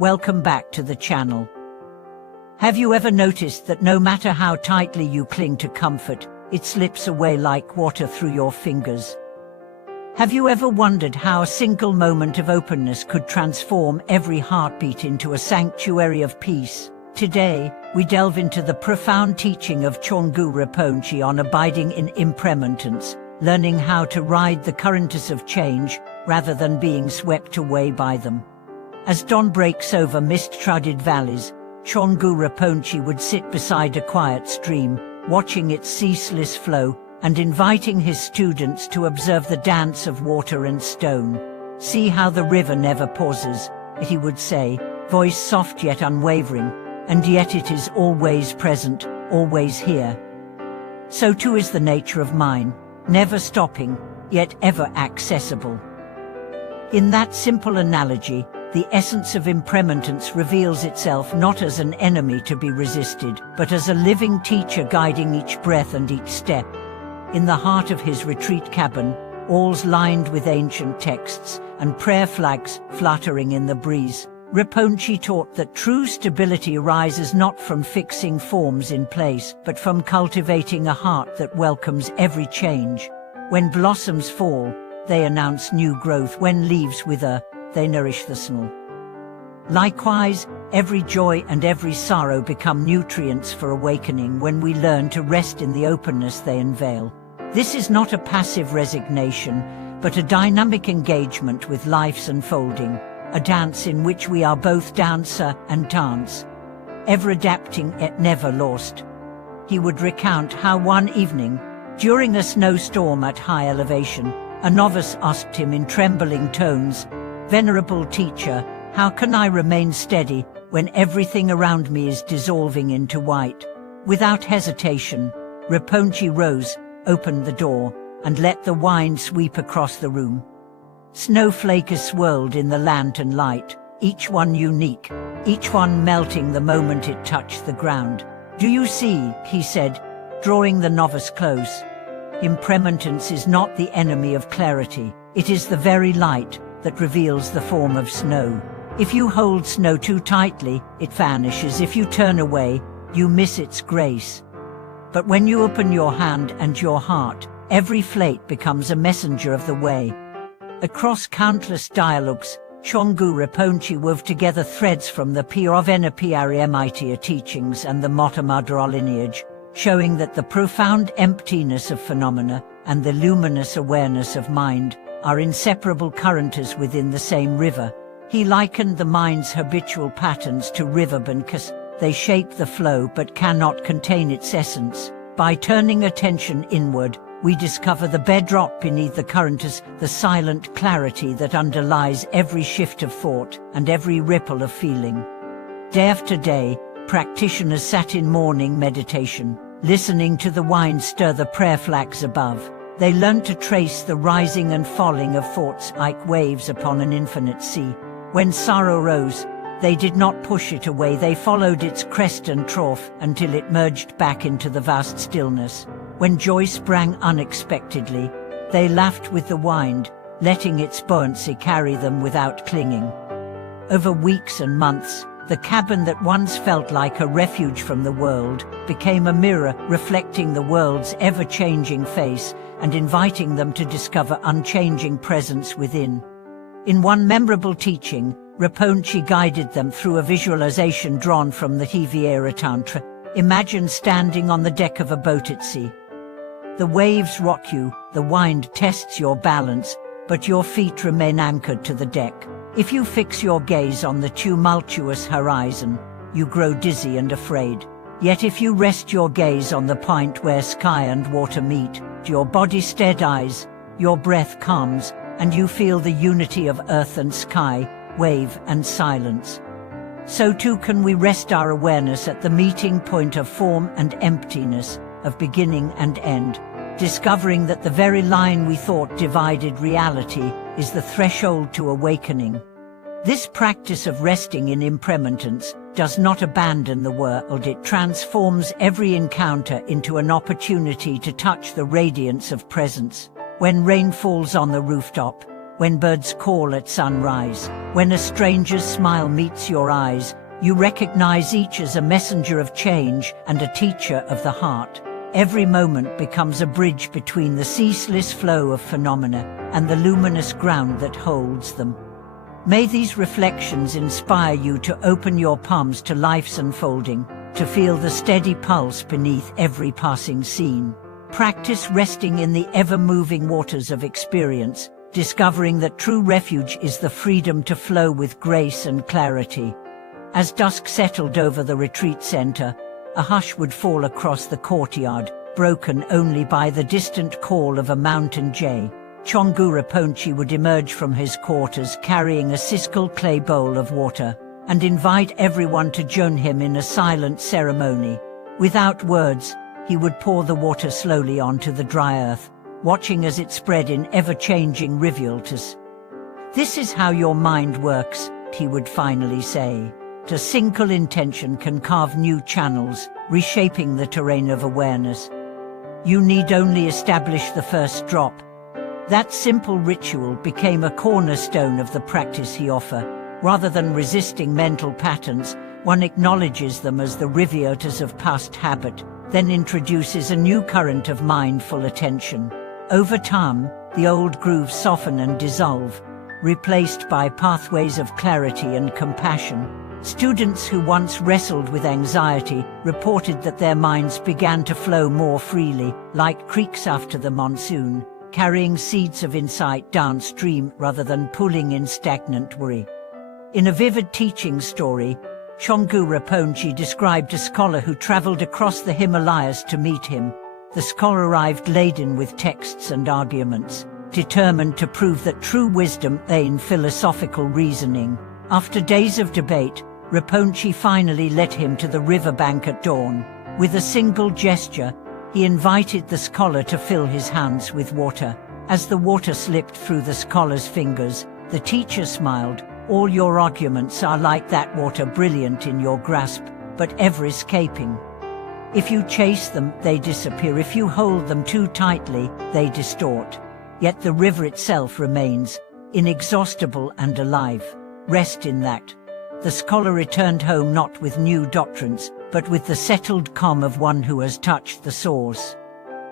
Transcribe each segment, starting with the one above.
Welcome back to the channel. Have you ever noticed that no matter how tightly you cling to comfort, it slips away like water through your fingers? Have you ever wondered how a single moment of openness could transform every heartbeat into a sanctuary of peace? Today, we delve into the profound teaching of Chonggu Rinpoche on abiding in impermanence, learning how to ride the currents of change rather than being swept away by them. As dawn breaks over mist-shrouded valleys, Chonggu Rinpoche would sit beside a quiet stream, watching its ceaseless flow, and inviting his students to observe the dance of water and stone. "See how the river never pauses," he would say, voice soft yet unwavering, "and yet it is always present, always here. So too is the nature of mind, never stopping, yet ever accessible." In that simple analogy, the essence of impermanence reveals itself not as an enemy to be resisted, but as a living teacher guiding each breath and each step. In the heart of his retreat cabin, walls lined with ancient texts and prayer flags fluttering in the breeze, Rinpoche taught that true stability arises not from fixing forms in place, but from cultivating a heart that welcomes every change. When blossoms fall, they announce new growth. When leaves wither, they nourish the soul. Likewise, every joy and every sorrow become nutrients for awakening when we learn to rest in the openness they unveil. This is not a passive resignation, but a dynamic engagement with life's unfolding, a dance in which we are both dancer and dance, ever adapting yet never lost. He would recount how one evening, during a snowstorm at high elevation, a novice asked him in trembling tones, "Venerable teacher, how can I remain steady when everything around me is dissolving into white?" Without hesitation, Rinpoche rose, opened the door, and let the wind sweep across the room. Snowflakes swirled in the lantern light, each one unique, each one melting the moment it touched the ground. "Do you see?" he said, drawing the novice close. "Impermanence is not the enemy of clarity. It is the very light that reveals the form of snow. If you hold snow too tightly, it vanishes. If you turn away, you miss its grace. But when you open your hand and your heart, every flake becomes a messenger of the way." Across countless dialogues, Chonggu Rinpoche wove together threads from the Piavenapiyariamitia teachings and the Mottamadra lineage, showing that the profound emptiness of phenomena and the luminous awareness of mind are inseparable currents within the same river. He likened the mind's habitual patterns to riverbanks. They shape the flow but cannot contain its essence. By turning attention inward, we discover the bedrock beneath the currents, the silent clarity that underlies every shift of thought and every ripple of feeling. Day after day, practitioners sat in morning meditation, listening to the wind stir the prayer flags above. They learned to trace the rising and falling of thoughts like waves upon an infinite sea. When sorrow rose, they did not push it away. They followed its crest and trough until it merged back into the vast stillness. When joy sprang unexpectedly, they laughed with the wind, letting its buoyancy carry them without clinging. Over weeks and months, the cabin that once felt like a refuge from the world became a mirror reflecting the world's ever-changing face and inviting them to discover unchanging presence within. In one memorable teaching, Rinpoche guided them through a visualization drawn from the Hiviera Tantra. Imagine standing on the deck of a boat at sea. The waves rock you, the wind tests your balance, but your feet remain anchored to the deck. If you fix your gaze on the tumultuous horizon, you grow dizzy and afraid. Yet if you rest your gaze on the point where sky and water meet, your body steadies, your breath calms, and you feel the unity of earth and sky, wave and silence. So too can we rest our awareness at the meeting point of form and emptiness, of beginning and end, discovering that the very line we thought divided reality is the threshold to awakening. This practice of resting in impermanence does not abandon the world. It transforms every encounter into an opportunity to touch the radiance of presence. When rain falls on the rooftop, when birds call at sunrise, when a stranger's smile meets your eyes, you recognize each as a messenger of change and a teacher of the heart. Every moment becomes a bridge between the ceaseless flow of phenomena and the luminous ground that holds them. May these reflections inspire you to open your palms to life's unfolding, to feel the steady pulse beneath every passing scene. Practice resting in the ever-moving waters of experience, discovering that true refuge is the freedom to flow with grace and clarity. As dusk settled over the retreat center, a hush would fall across the courtyard, broken only by the distant call of a mountain jay. Chonggu Rinpoche would emerge from his quarters carrying a siskel clay bowl of water, and invite everyone to join him in a silent ceremony. Without words, he would pour the water slowly onto the dry earth, watching as it spread in ever-changing rivulets. "This is how your mind works," he would finally say. "A single intention can carve new channels, reshaping the terrain of awareness. You need only establish the first drop." That simple ritual became a cornerstone of the practice he offered. Rather than resisting mental patterns, one acknowledges them as the rivulets of past habit, then introduces a new current of mindful attention. Over time, the old grooves soften and dissolve, replaced by pathways of clarity and compassion. Students who once wrestled with anxiety reported that their minds began to flow more freely, like creeks after the monsoon, carrying seeds of insight downstream rather than pulling in stagnant worry. In a vivid teaching story, Chonggu Rinpoche described a scholar who traveled across the Himalayas to meet him. The scholar arrived laden with texts and arguments, determined to prove that true wisdom lay in philosophical reasoning. After days of debate, Rinpoche finally led him to the riverbank at dawn. With a single gesture, he invited the scholar to fill his hands with water. As the water slipped through the scholar's fingers, the teacher smiled. "All your arguments are like that water, brilliant in your grasp, but ever escaping. If you chase them, they disappear. If you hold them too tightly, they distort. Yet the river itself remains, inexhaustible and alive. Rest in that." The scholar returned home not with new doctrines, but with the settled calm of one who has touched the source.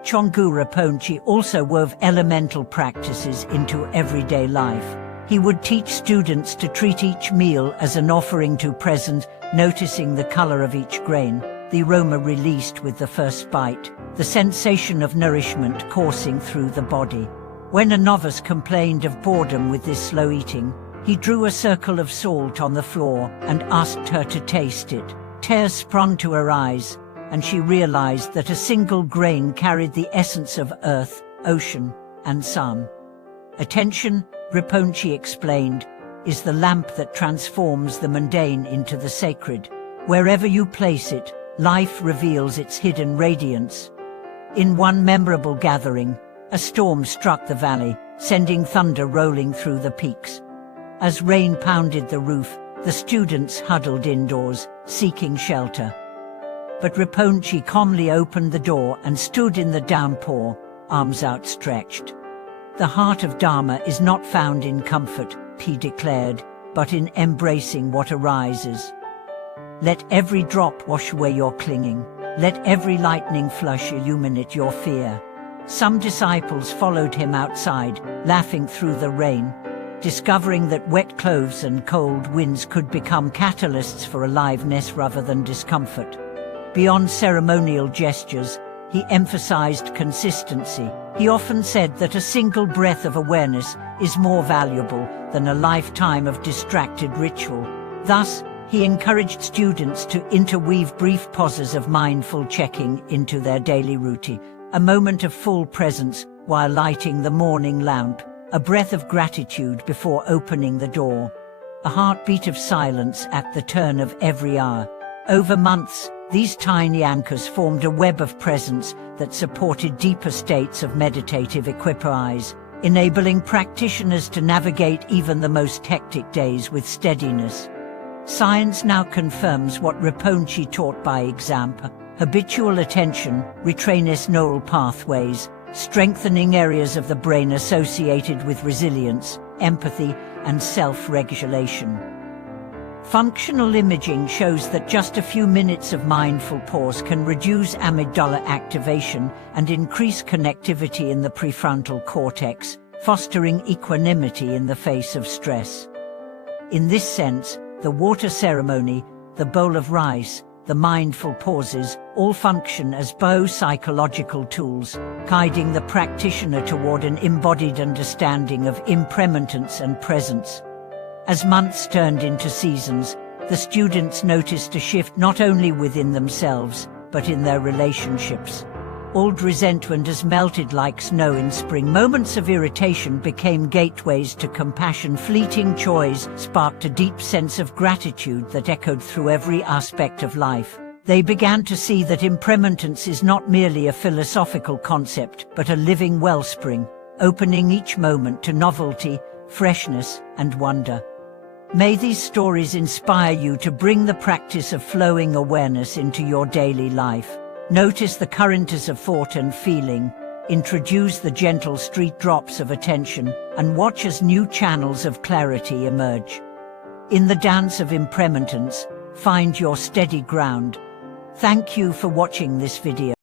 Chonggu Rinpoche also wove elemental practices into everyday life. He would teach students to treat each meal as an offering to presence, noticing the color of each grain, the aroma released with the first bite, the sensation of nourishment coursing through the body. When a novice complained of boredom with this slow eating, he drew a circle of salt on the floor and asked her to taste it. Tears sprung to her eyes, and she realized that a single grain carried the essence of earth, ocean, and sun. Attention, Rinpoche explained, is the lamp that transforms the mundane into the sacred. Wherever you place it, life reveals its hidden radiance. In one memorable gathering, a storm struck the valley, sending thunder rolling through the peaks. As rain pounded the roof, the students huddled indoors, seeking shelter. But Rinpoche calmly opened the door and stood in the downpour, arms outstretched. "The heart of Dharma is not found in comfort," he declared, "but in embracing what arises. Let every drop wash away your clinging. Let every lightning flush illuminate your fear." Some disciples followed him outside, laughing through the rain, discovering that wet clothes and cold winds could become catalysts for aliveness rather than discomfort. Beyond ceremonial gestures, he emphasized consistency. He often said that a single breath of awareness is more valuable than a lifetime of distracted ritual. Thus, he encouraged students to interweave brief pauses of mindful checking into their daily routine, a moment of full presence while lighting the morning lamp, a breath of gratitude before opening the door, a heartbeat of silence at the turn of every hour. Over months, these tiny anchors formed a web of presence that supported deeper states of meditative equipoise, enabling practitioners to navigate even the most hectic days with steadiness. Science now confirms what Rinpoche taught by example. Habitual attention retrains neural pathways, strengthening areas of the brain associated with resilience, empathy, and self-regulation. Functional imaging shows that just a few minutes of mindful pause can reduce amygdala activation and increase connectivity in the prefrontal cortex, fostering equanimity in the face of stress. In this sense, the water ceremony, the bowl of rice, the mindful pauses, all function as biopsychological tools, guiding the practitioner toward an embodied understanding of impermanence and presence. As months turned into seasons, the students noticed a shift not only within themselves, but in their relationships. Old resentment has melted like snow in spring. Moments of irritation became gateways to compassion. Fleeting joys sparked a deep sense of gratitude that echoed through every aspect of life. They began to see that impermanence is not merely a philosophical concept, but a living wellspring, opening each moment to novelty, freshness, and wonder. May these stories inspire you to bring the practice of flowing awareness into your daily life. Notice the currents of thought and feeling, introduce the gentle street drops of attention, and watch as new channels of clarity emerge. In the dance of impermanence, find your steady ground. Thank you for watching this video.